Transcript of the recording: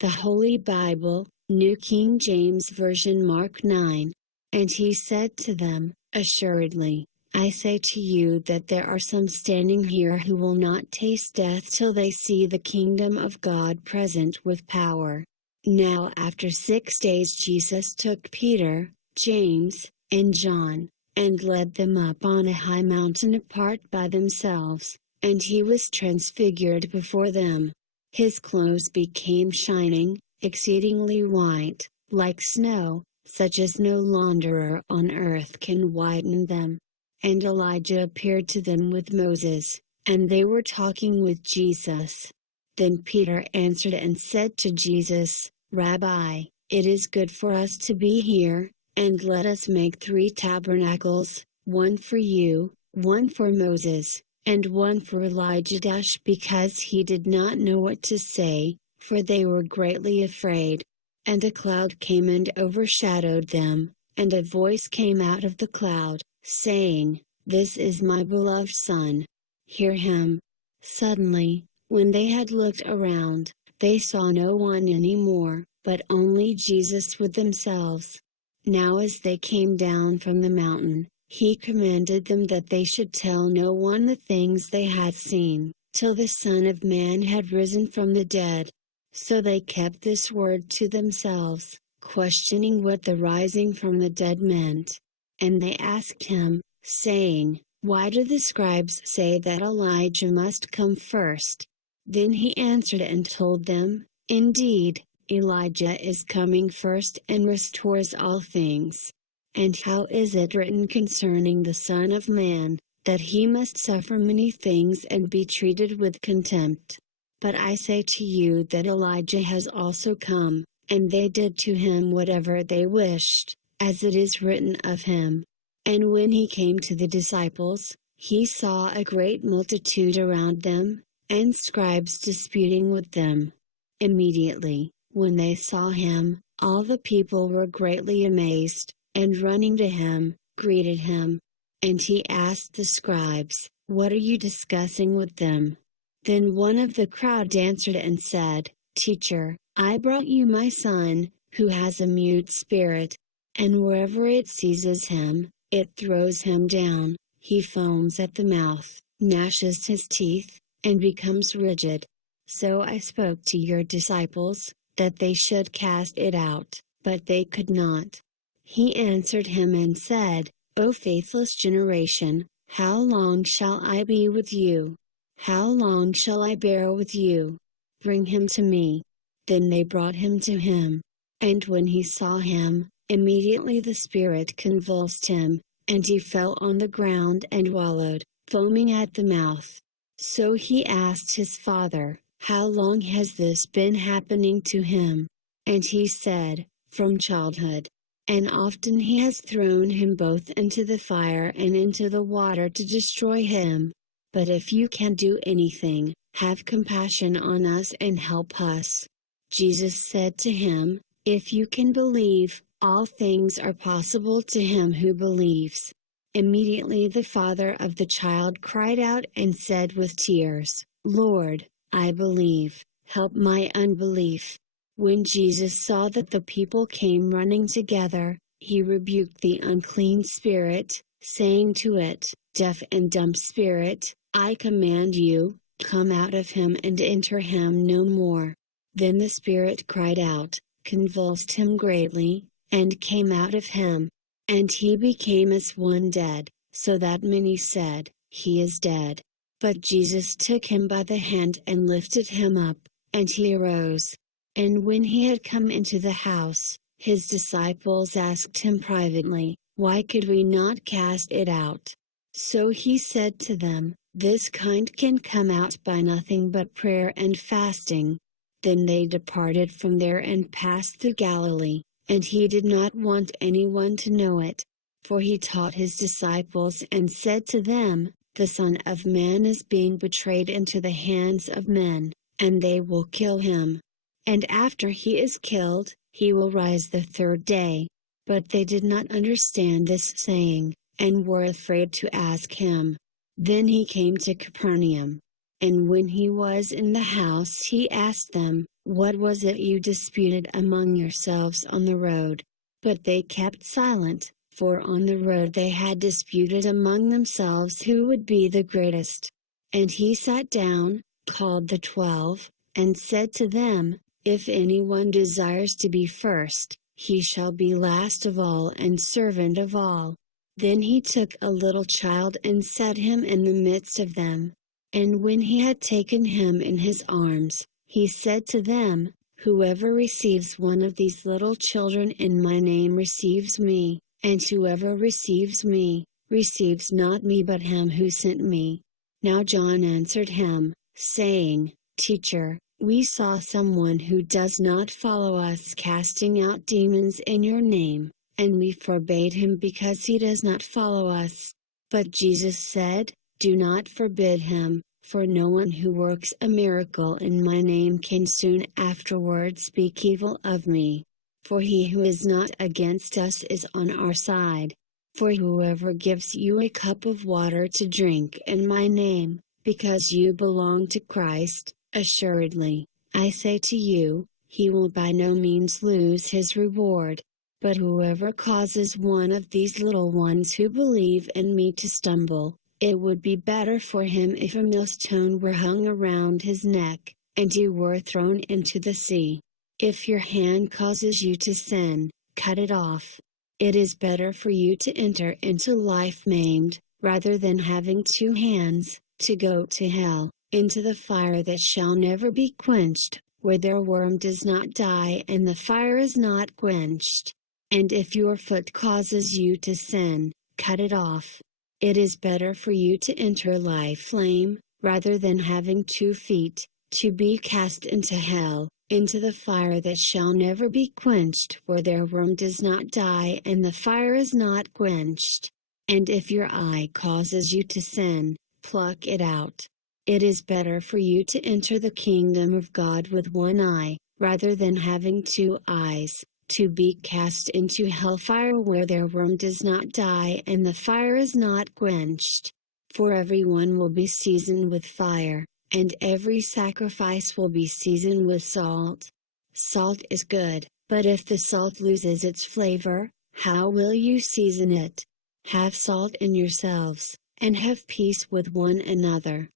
The Holy Bible, New King James Version, Mark 9. And he said to them, Assuredly, I say to you that there are some standing here who will not taste death till they see the kingdom of God present with power. Now after 6 days Jesus took Peter, James, and John, and led them up on a high mountain apart by themselves, and he was transfigured before them. His clothes became shining, exceedingly white, like snow, such as no launderer on earth can whiten them. And Elijah appeared to them with Moses, and they were talking with Jesus. Then Peter answered and said to Jesus, Rabbi, it is good for us to be here, and let us make 3 tabernacles, one for you, one for Moses, and one for Elijah. Because he did not know what to say, for they were greatly afraid. And a cloud came and overshadowed them, and a voice came out of the cloud, saying, This is my beloved Son. Hear him. Suddenly, when they had looked around, they saw no one any more, but only Jesus with themselves. Now as they came down from the mountain, he commanded them that they should tell no one the things they had seen, till the Son of Man had risen from the dead. So they kept this word to themselves, questioning what the rising from the dead meant. And they asked him, saying, Why do the scribes say that Elijah must come first? Then he answered and told them, Indeed, Elijah is coming first and restores all things. And how is it written concerning the Son of Man, that he must suffer many things and be treated with contempt? But I say to you that Elijah has also come, and they did to him whatever they wished, as it is written of him. And when he came to the disciples, he saw a great multitude around them, and scribes disputing with them. Immediately, when they saw him, all the people were greatly amazed, and running to him, greeted him. And he asked the scribes, What are you discussing with them? Then one of the crowd answered and said, Teacher, I brought you my son, who has a mute spirit. And wherever it seizes him, it throws him down. He foams at the mouth, gnashes his teeth, and becomes rigid. So I spoke to your disciples, that they should cast it out, but they could not. He answered him and said, O faithless generation, how long shall I be with you? How long shall I bear with you? Bring him to me. Then they brought him to him. And when he saw him, immediately the spirit convulsed him, and he fell on the ground and wallowed, foaming at the mouth. So he asked his father, How long has this been happening to him? And he said, From childhood. And often he has thrown him both into the fire and into the water to destroy him. But if you can do anything, have compassion on us and help us. Jesus said to him, If you can believe, all things are possible to him who believes. Immediately the father of the child cried out and said with tears, Lord, I believe, help my unbelief. When Jesus saw that the people came running together, he rebuked the unclean spirit, saying to it, Deaf and dumb spirit, I command you, come out of him and enter him no more. Then the spirit cried out, convulsed him greatly, and came out of him. And he became as one dead, so that many said, He is dead. But Jesus took him by the hand and lifted him up, and he arose. And when he had come into the house, his disciples asked him privately, Why could we not cast it out? So he said to them, This kind can come out by nothing but prayer and fasting. Then they departed from there and passed through Galilee, and he did not want anyone to know it. For he taught his disciples and said to them, The Son of Man is being betrayed into the hands of men, and they will kill him. And after he is killed, he will rise the 3rd day. But they did not understand this saying, and were afraid to ask him. Then he came to Capernaum. And when he was in the house he asked them, "What was it you disputed among yourselves on the road?" But they kept silent, for on the road they had disputed among themselves who would be the greatest. And he sat down, called the 12, and said to them, "If anyone desires to be first, he shall be last of all and servant of all." Then he took a little child and set him in the midst of them. And when he had taken him in his arms, he said to them, "Whoever receives one of these little children in my name receives me, and whoever receives me, receives not me but him who sent me." Now John answered him, saying, "Teacher, we saw someone who does not follow us casting out demons in your name, and we forbade him because he does not follow us." But Jesus said, "Do not forbid him, for no one who works a miracle in my name can soon afterward speak evil of me. For he who is not against us is on our side. For whoever gives you a cup of water to drink in my name, because you belong to Christ, assuredly, I say to you, he will by no means lose his reward. But whoever causes one of these little ones who believe in me to stumble, it would be better for him if a millstone were hung around his neck, and he were thrown into the sea. If your hand causes you to sin, cut it off. It is better for you to enter into life maimed, rather than having two hands, to go to hell, into the fire that shall never be quenched, where their worm does not die and the fire is not quenched. And if your foot causes you to sin, cut it off. It is better for you to enter life lame, rather than having 2 feet, to be cast into hell, into the fire that shall never be quenched, where their worm does not die and the fire is not quenched. And if your eye causes you to sin, pluck it out. It is better for you to enter the kingdom of God with one eye, rather than having 2 eyes, to be cast into hellfire where their worm does not die and the fire is not quenched. For everyone will be seasoned with fire, and every sacrifice will be seasoned with salt. Salt is good, but if the salt loses its flavor, how will you season it? Have salt in yourselves, and have peace with one another.